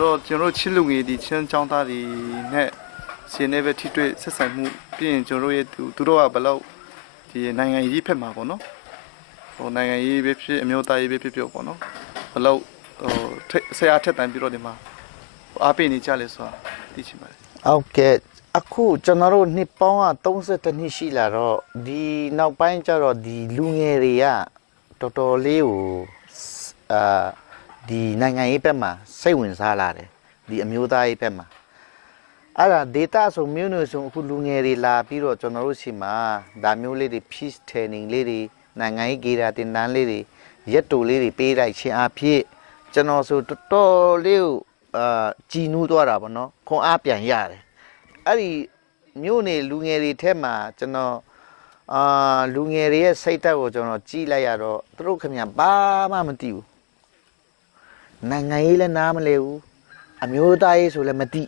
说ကျွန်တော်ချင်းလူငယ်ဒီချင်းចောင်းသားတွေနဲ့ရှင်နေပဲထိတွေ့ဆက်ဆံမှုပြီးရင်ကျွန်တော်ရဲ့သူတို့ကဘယ်လောက်ဒီနိုင်ငံရေးဖက်မှာပေါ့နော်ဟိုနိုင်ငံရေးပဲဖြစ်အမျိုးသားရေးပဲဖြစ်ဖြစ်ပေါ့နော်ဘယ်လောက်ဆရာထက်တန်ပြီးတော့ဒီမှာအားပေးနေကြလဲဆိုတာသိချင်ပါတယ်ဟုတ်ကဲ့အခုကျွန်တော်တို့နှစ်ပေါင်းက32နှစ်ရှိလာတော့ဒီနောက်ပိုင်းကျတော့ဒီလူငယ်တွေကတော်တော်လေးကိုဒီနိုင်ငံရေးဘက်မှာစိတ်ဝင်စားလာတယ်ဒီအမျိုးသားရေးဘက်မှာအဲ့ဒါ data ဆိုမျိုးနွယ်ဆိုအခုလူငယ်တွေလာပြီးတော့ကျွန်တော်တို့ရှိမှာဒါမျိုးလေးတွေ peace training လေးတွေနိုင်ငံရေးကြေတာတင်တန်းလေးတွေရက်တူလေးတွေပေးလိုက်ခြင်းအဖြစ်ကျွန်တော်ဆိုတော်တော်လေးကိုကြည်နူးသွားတာပေါ့နော်ခွန်အားပြန်ရတယ်အဲ့ဒီမျိုးနေလူငယ်တွေထဲမှာကျွန်တော်လူငယ်တွေရဲ့စိတ်ဓာတ်ကိုကျွန်တော်ကြည့်လိုက်ရတော့သူတို့ခင်ဗျာဘာမှမသိဘူးနိုင်ငံရေးလည်းနားမလဲဘူးအမျိုးသားရေးဆိုလည်းမသိ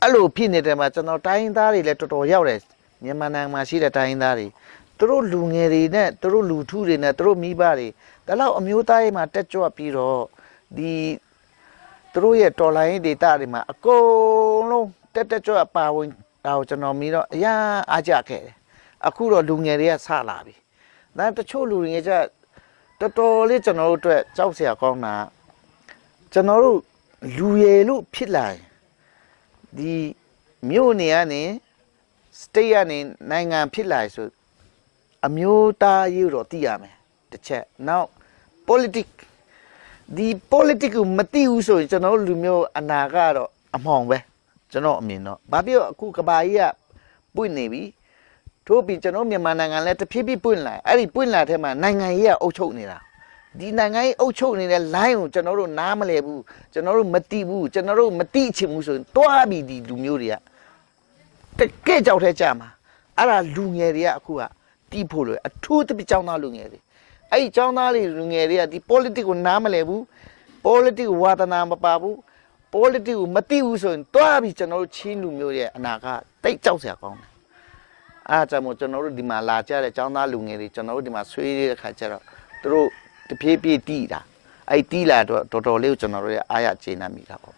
အဲ့လိုဖြစ်နေတဲ့မှာကျွန်တော်တိုင်းသားတွေလည်းတော်တော်ရောက်တယ်မြန်မာနိုင်ငံမှာရှိတဲ့တိုင်းသားတွေသူတို့လူငယ်တွေနဲ့သူတို့လူထုတွေနဲ့သူတို့မိဘတွေဒါတော့အမျိုးသားရေးမှာတက်ကြွပြီးတော့ဒီသူတို့ရဲ့တော်လိုင်းဒေတာတွေမှာအကုန်လုံးတက်ကြွပါဝင်ဒါကိုကျွန်တော်မြင်တော့အရာအားကြခဲ့တယ်အခုတော့လူငယ်တွေကဆလာပြီဒါတချို့လူငယ်ကျတော်တော်လေးကျွန်တော်တို့အတွက်ကြောက်စရာကောင်းတာကျွန်တော်တို့လူရည်လို့ဖြစ်လာရင်ဒီမြို့နေကနေ state ကနေနိုင်ငံဖြစ်လာဆိုအမျိုးသားရေးတော့သိရမယ်တစ်ချက်နောက် politics ဒီ politics ကိုမသိဘူးဆိုရင်ကျွန်တော်တို့လူမျိုးအနာကတော့အမှောင်ပဲကျွန်တော်အမြင်တော့ဘာဖြစ်အခုကဘာကြီးကပွင့်နေပြီထို့ပြီးကျွန်တော်မြန်မာနိုင်ငံလည်းတဖြည်းဖြည်းပွင့်လာအဲ့ဒီပွင့်လာတဲ့မှာနိုင်ငံရေးကအုပ်ချုပ်နေတာဒီနိုင်ငံရေးအုပ်ချုပ်နေတဲ့ line ကိုကျွန်တော်တို့နားမလဲဘူးကျွန်တော်တို့မသိဘူးကျွန်တော်တို့မသိချင်ဘူးဆိုရင်တွားပြီးဒီလူမျိုးတွေကတကယ့်ကြောက်ထဲကြမှာအဲ့ဒါလူငယ်တွေကအခုကတီးဖို့လို့အထူးသဖြင့်ចောင်းသားလူငယ်တွေအဲ့ဒီចောင်းသားလူငယ်တွေကဒီ politics ကိုနားမလဲဘူး politics ကိုဝါသနာမပါဘူး politics ကိုမသိဘူးဆိုရင်တွားပြီးကျွန်တော်တို့ချင်းလူမျိုးရဲ့အနာကတိတ်ကြောက်စရာကောင်းတယ်အားကြောင့်မို့ကျွန်တော်တို့ဒီမှာလာကြတဲ့ចောင်းသားလူငယ်တွေကျွန်တော်တို့ဒီမှာဆွေးရတဲ့ခါကျတော့သူတို့တပြေးပြေးတီးတာအဲ့တီးလာတော့တော်တော်လေးကိုကျွန်တော်တို့ရဲ့အားရကျေနပ်မိတာပေါ့